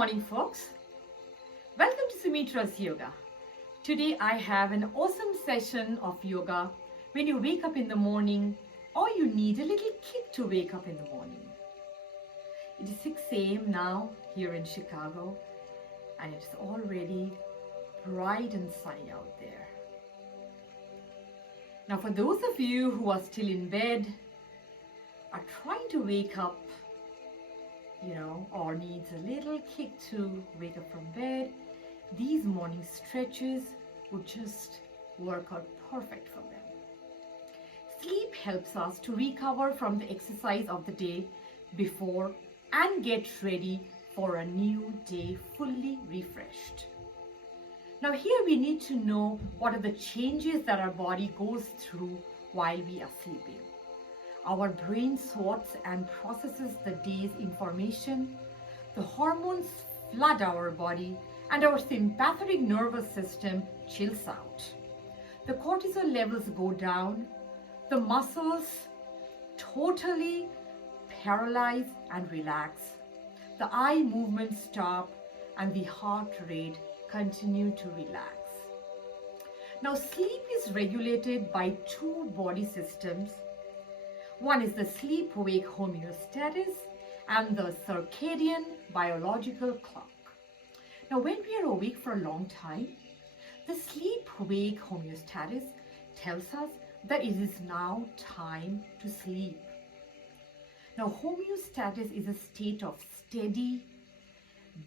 morning, folks. Welcome to Sumitra's Yoga. Today I have an awesome session of yoga when you wake up in the morning or you need a little kick to wake up in the morning. It is 6 a.m. now here in Chicago and it's already bright and sunny out there. Now for those of you who are still in bed, are trying to wake up, or needs a little kick to wake up from bed, these morning stretches would just work out perfect for them. Sleep helps us to recover from the exercise of the day before and get ready for a new day fully refreshed. Now here we need to know what are the changes that our body goes through while we are sleeping. Our brain sorts and processes the day's information, the hormones flood our body, and our sympathetic nervous system chills out. The cortisol levels go down, the muscles totally paralyze and relax, the eye movements stop, and the heart rate continue to relax. Now sleep is regulated by two body systems. One is the sleep-wake homeostasis and the circadian biological clock. Now, when we are awake for a long time, the sleep-wake homeostasis tells us that it is now time to sleep. Now, homeostasis is a state of steady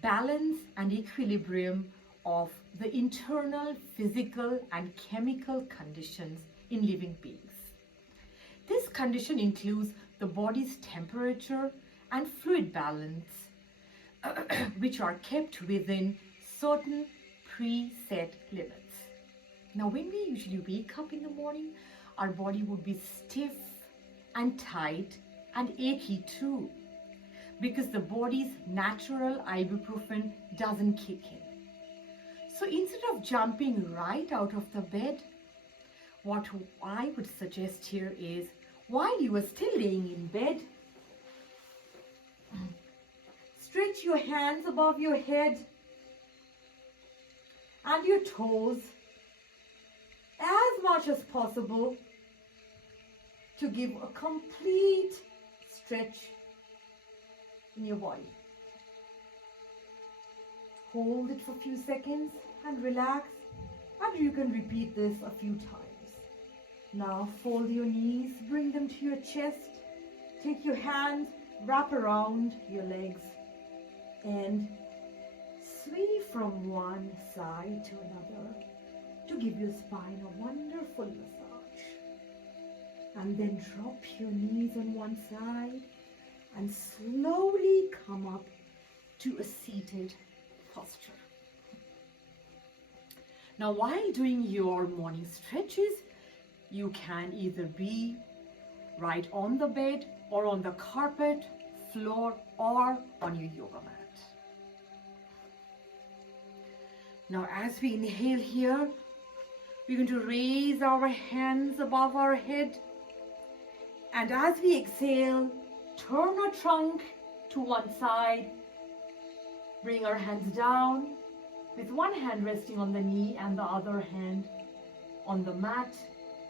balance and equilibrium of the internal physical and chemical conditions in living beings. This condition includes the body's temperature and fluid balance, which are kept within certain preset limits. Now, when we usually wake up in the morning, our body would be stiff and tight and achy too, because the body's natural ibuprofen doesn't kick in. So instead of jumping right out of the bed, what I would suggest here is, while you are still laying in bed, stretch your hands above your head and your toes as much as possible to give a complete stretch in your body. Hold it for a few seconds and relax, and you can repeat this a few times. Now fold your knees, bring them to your chest, take your hands, wrap around your legs and sway from one side to another to give your spine a wonderful massage. And then drop your knees on one side and slowly come up to a seated posture. Now while doing your morning stretches, you can either be right on the bed or on the carpet, floor, or on your yoga mat. Now as we inhale here, we're going to raise our hands above our head. And as we exhale, turn our trunk to one side. Bring our hands down with one hand resting on the knee and the other hand on the mat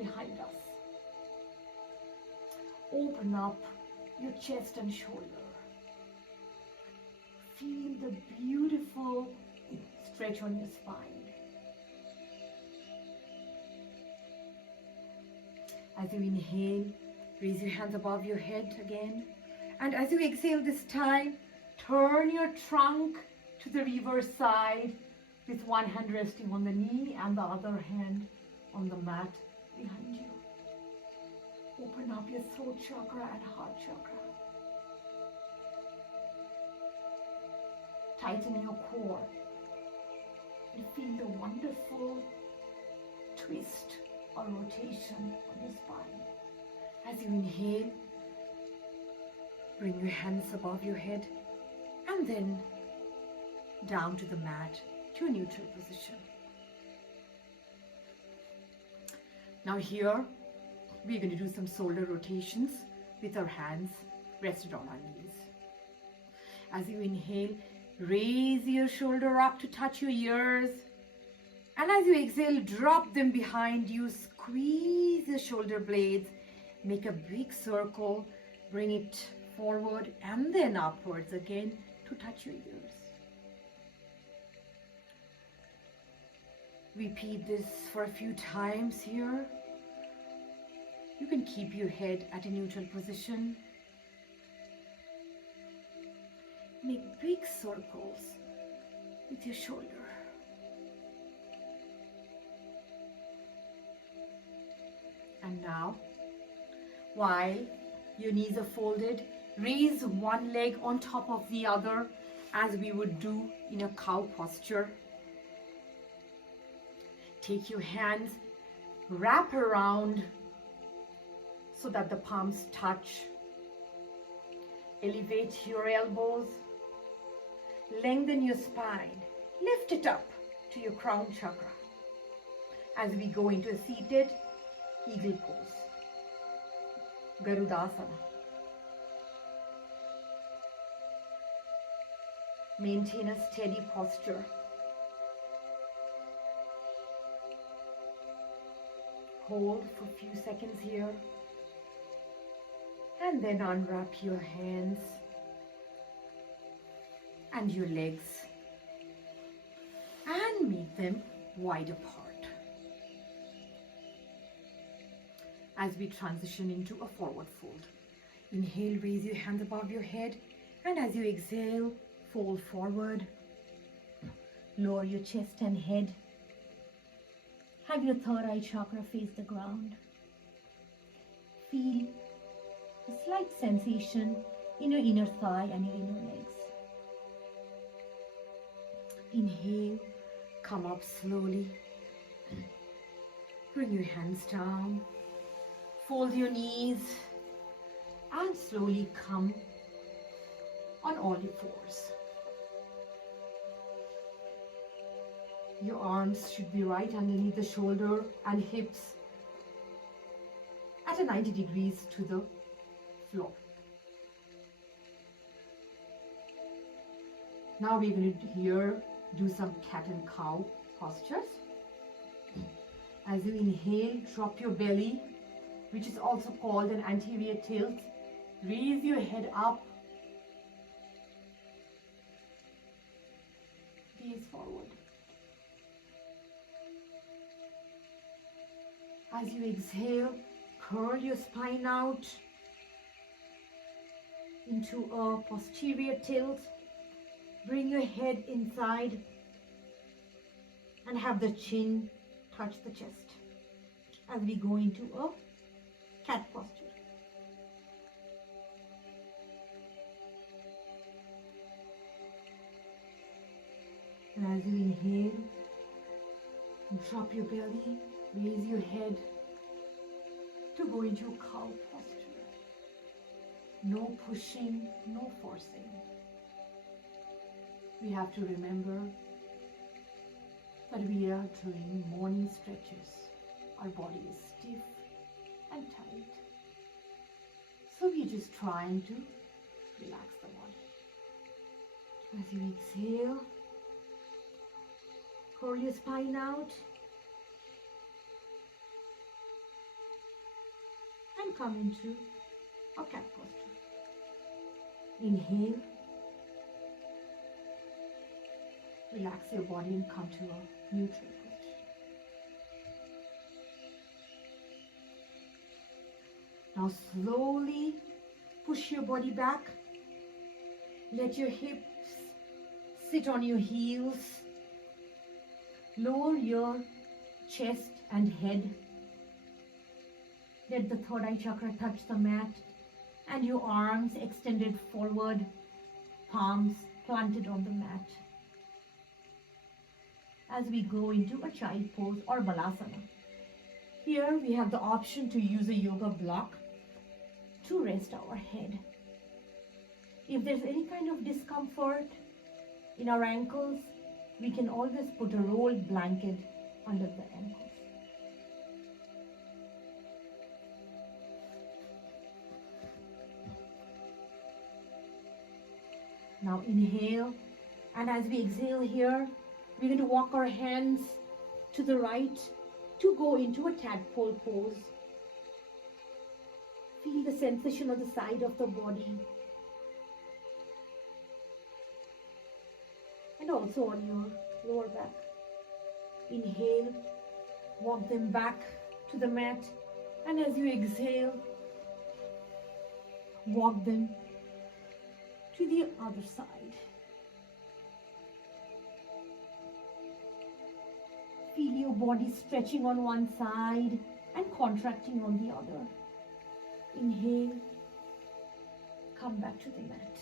behind us. Open up your chest and shoulder. Feel the beautiful stretch on your spine. As you inhale, raise your hands above your head again. And as you exhale this time, turn your trunk to the reverse side with one hand resting on the knee and the other hand on the mat behind you. Open up your throat chakra and heart chakra. Tighten your core and feel the wonderful twist or rotation on your spine. As you inhale, bring your hands above your head and then down to the mat to a neutral position. Now here, we're going to do some shoulder rotations with our hands rested on our knees. As you inhale, Raise your shoulder up to touch your ears. And as you exhale, drop them behind you. Squeeze the shoulder blades. Make a big circle. Bring it forward and then upwards again to touch your ears. Repeat this for a few times here. You can keep your head at a neutral position. Make big circles with your shoulder. And now, while your knees are folded, raise one leg on top of the other as we would do in a cow posture. Take your hands, wrap around so that the palms touch. Elevate your elbows. Lengthen your spine. Lift it up to your crown chakra as we go into a seated eagle pose. Garudasana. Maintain a steady posture. Hold for a few seconds here. And then unwrap your hands and your legs and make them wide apart. As we transition into a forward fold. Inhale, raise your hands above your head, and as you exhale, fold forward. Lower your chest and head. Have your third eye chakra face the ground. Feel a slight sensation in your inner thigh and your inner legs. Inhale, come up slowly. Bring your hands down. Fold your knees and slowly come on all your fours. Your arms should be right underneath the shoulder and hips at a 90 degrees to the floor. Now we're going to here do some cat and cow postures. As you inhale, drop your belly, which is also called an anterior tilt. Raise your head up. Gaze forward. As you exhale, curl your spine out into a posterior tilt. Bring your head inside and have the chin touch the chest as we go into a cat posture. And as you inhale, drop your belly, raise your head to go into a cow posture. No pushing, no forcing. We have to remember that we are doing morning stretches. Our body is stiff and tight. So we're just trying to relax the body. As you exhale, curl your spine out and come into a cat posture. Inhale. Relax your body and come to a neutral position. Now slowly push your body back. Let your hips sit on your heels. Lower your chest and head. Let the third eye chakra touch the mat and your arms extended forward, palms planted on the mat. As we go into a child pose or balasana. Here we have the option to use a yoga block to rest our head. If there's any kind of discomfort in our ankles, we can always put a rolled blanket under the ankles. Now inhale, And as we exhale here, we're going to walk our hands to the right to go into a tadpole pose. Feel the sensation of the side of the body and also on your lower back. Inhale, walk them back to the mat, and as you exhale, walk them to the other side. Feel your body stretching on one side and contracting on the other. Inhale, come back to the mat.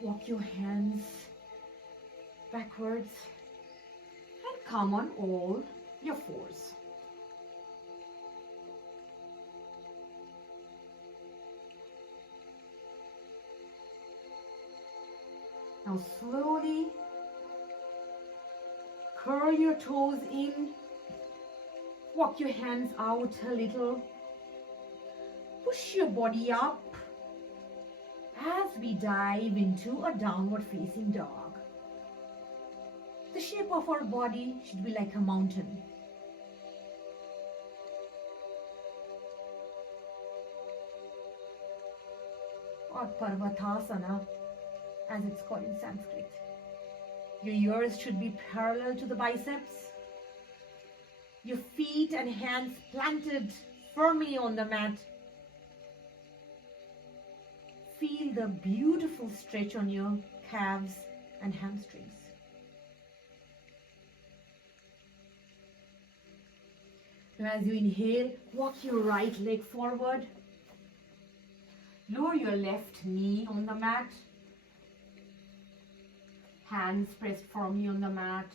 Walk your hands backwards and come on all your fours. Now slowly curl your toes in, walk your hands out a little, push your body up as we dive into a downward facing dog. The shape of our body should be like a mountain. Or Parvatasana, as it's called in Sanskrit. Your ears should be parallel to the biceps. Your feet and hands planted firmly on the mat. Feel the beautiful stretch on your calves and hamstrings. Now as you inhale, walk your right leg forward. Lower your left knee on the mat. Hands pressed firmly on the mat.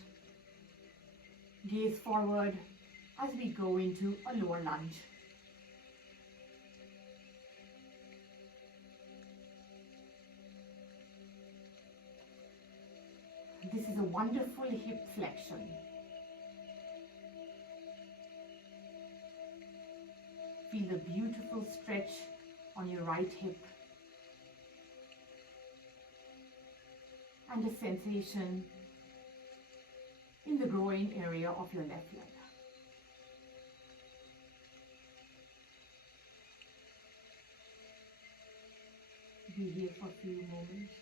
Gaze forward as we go into a lower lunge. This is a wonderful hip flexion. Feel the beautiful stretch on your right hip and a sensation in the groin area of your left leg. Be here for a few moments.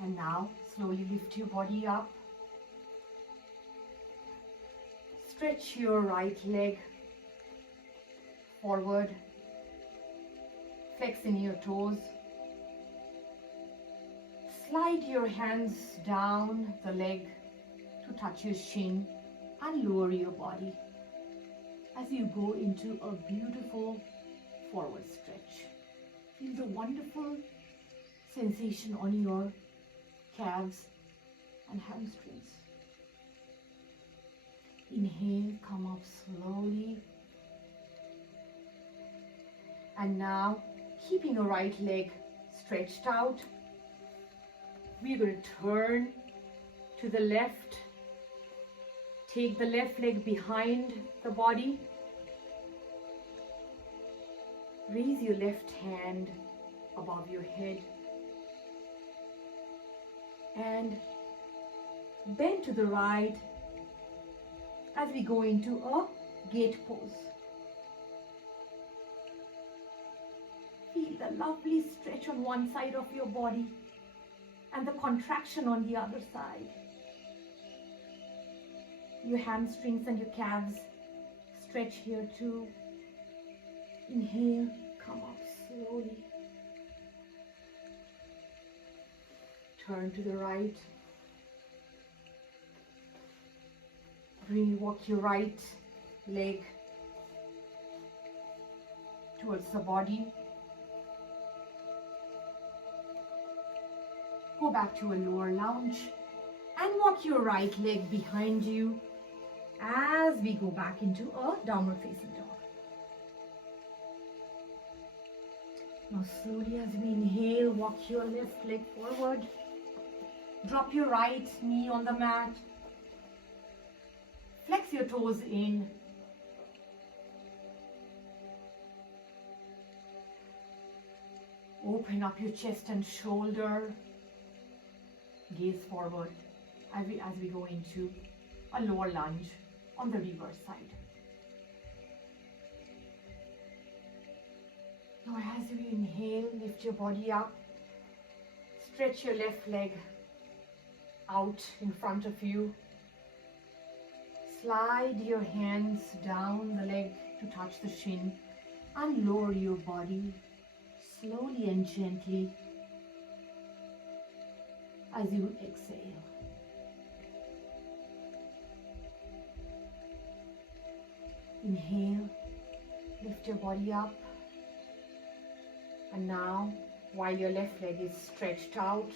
And now slowly lift your body up. Stretch your right leg forward. Flex in your toes. Slide your hands down the leg to touch your shin and lower your body as you go into a beautiful forward stretch. Feel the wonderful sensation on your calves and hamstrings. Inhale, come up slowly. And now, keeping your right leg stretched out, we're going to turn to the left. Take the left leg behind the body. Raise your left hand above your head. And bend to the right as we go into a gate pose. Feel the lovely stretch on one side of your body and the contraction on the other side. Your hamstrings and your calves stretch here too. Inhale, come up slowly. Turn to the right. Walk your right leg towards the body. Go back to a lower lunge and walk your right leg behind you as we go back into a downward facing dog. Now slowly as we inhale, walk your left leg forward. Drop your right knee on the mat. Flex your toes in. Open up your chest and shoulder. Gaze forward as we go into a lower lunge on the reverse side. Now as you inhale, lift your body up. Stretch your left leg out in front of you. Slide your hands down the leg to touch the shin and lower your body slowly and gently as you exhale. Inhale, lift your body up. And now, while your left leg is stretched out,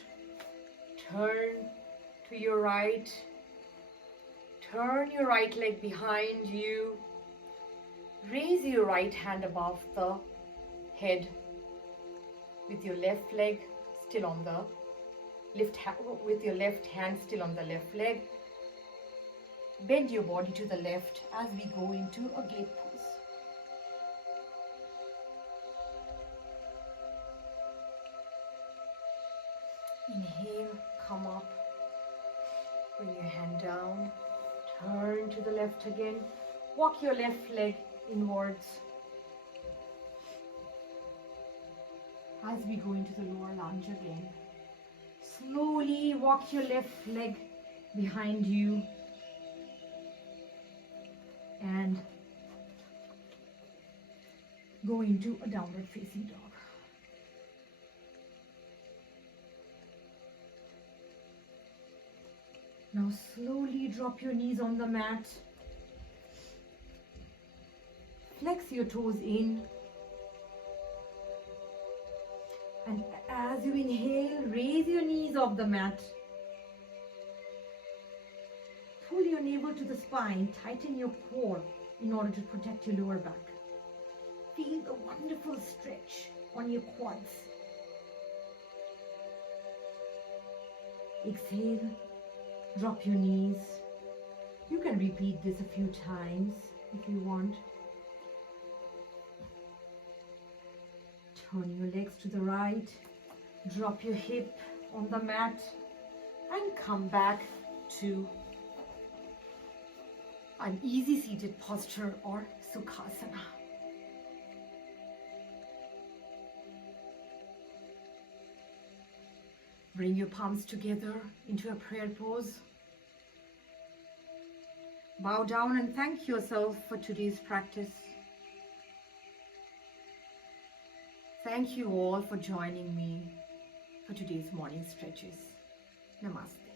turn to your right. Turn your right leg behind you. Raise your right hand above the head with your left leg still on the with your left hand still on the left leg. Bend your body to the left as we go into a gate pose. Inhale, come up, bring your hand down, turn to the left again, walk your left leg inwards. As we go into the lower lunge again, slowly walk your left leg behind you and go into a downward facing dog. Now slowly drop your knees on the mat. Flex your toes in. And as you inhale, raise your knees off the mat. Pull your navel to the spine, tighten your core in order to protect your lower back. Feel the wonderful stretch on your quads. Exhale, drop your knees. You can repeat this a few times if you want. Turn your legs to the right, drop your hip on the mat and come back to an easy seated posture or Sukhasana. Bring your palms together into a prayer pose. Bow down and thank yourself for today's practice. Thank you all for joining me for today's morning stretches. Namaste.